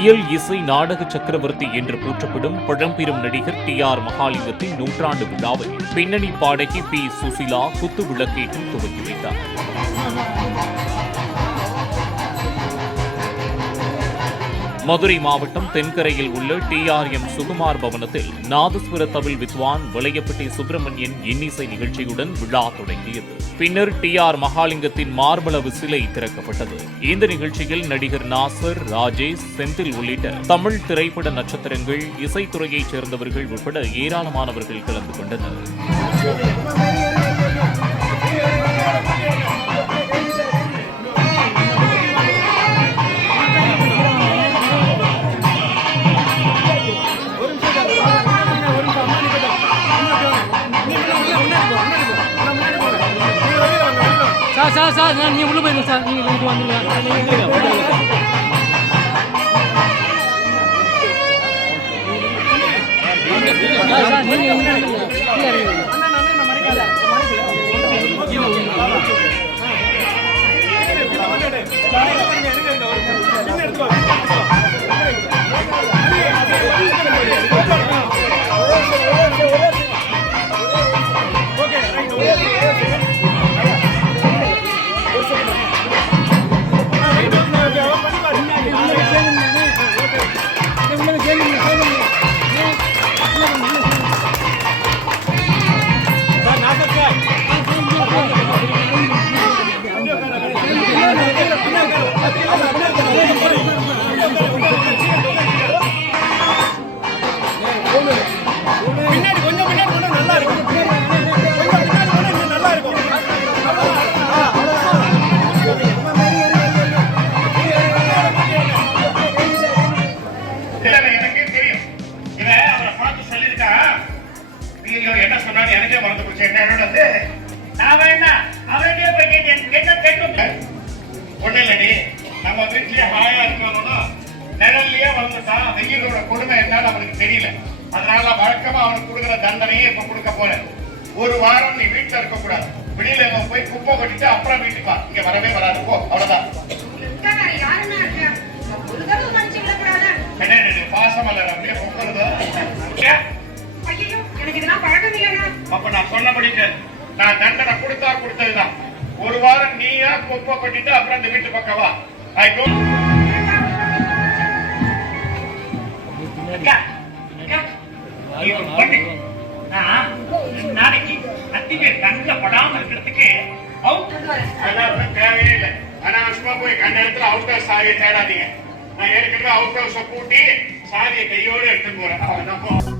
இயல் இசை நாடக சக்கரவர்த்தி என்று போற்றப்படும் பழம்பெரும் நடிகர் டி.ஆர். மகாலிங்கத்தின் நூற்றாண்டு விழாவை பின்னணி பாடகி பி. சுசிலா குத்து விளக்கேற்றி துவக்கி வைத்தார். மதுரை மாவட்டம் தென்கரையில் உள்ள டி.ஆர்.எம். சுகுமார் பவனத்தில் நாதஸ்வர தவில் வித்வான் வளையப்பட்டி சுப்பிரமணியன் இன்னிசை நிகழ்ச்சியுடன் விழா தொடங்கியது. பின்னர் டி.ஆர். மகாலிங்கத்தின் மார்பளவு சிலை திறக்கப்பட்டது. இந்த நிகழ்ச்சியில் நடிகர் நாசர், ராஜேஷ், செந்தில் உள்ளிட்ட தமிழ் திரைப்பட நட்சத்திரங்கள், இசைத்துறையைச் சேர்ந்தவர்கள் உட்பட ஏராளமானவர்கள் கலந்து கொண்டனர். சார் நீ உள்ள போயிருங்க சார், நீங்க வந்துருங்க. என்ன சொன்னாலும் எனக்கே மறந்து போச்சு. என்னோட ஒண்ணு இல்லடி, நம்ம வீட்லயே ஹாயா இருக்கணும்னா நிழல்லயே வந்துட்டான். வெயிலோட கொடுமை என்னன்னு அவனுக்கு தெரியல. அதனால வழக்கமா அவனுக்கு கொடுக்குற தண்டனையே இப்ப கொடுக்க போறேன். ஒரு வாரம் நீ வீட்டுல இருக்க கூடாது. வெளியில போய் குப்பை கொட்டிட்டு அப்புறம் வீட்டுக்கு வா. இங்க வரவே வராது, போ. அவ்வளவுதான். பாசம் அல்ல, அப்படியே பொங்குறது. அப்ப நான் சொன்னபடிக்கு நான் தண்டனை கொடுத்ததுதான். ஒரு வாரம் நீயா குப்பை கொட்டிட்டு அப்புறம் இந்த வீட்டு பக்கம் வா. நாளைக்கு அத்திகை கண்ணில் படாம இருக்கிறதுக்கு தேவையே இல்லை. அனாவசியமா போய் கண்ட இடத்துல அவுட் ஹவுஸ் சாதியை தேடாதீங்க. நான் ஏற்கனவே அவுட் ஹவுஸை கூட்டி சாதியை கையோடு எடுத்துட்டு போறேன்.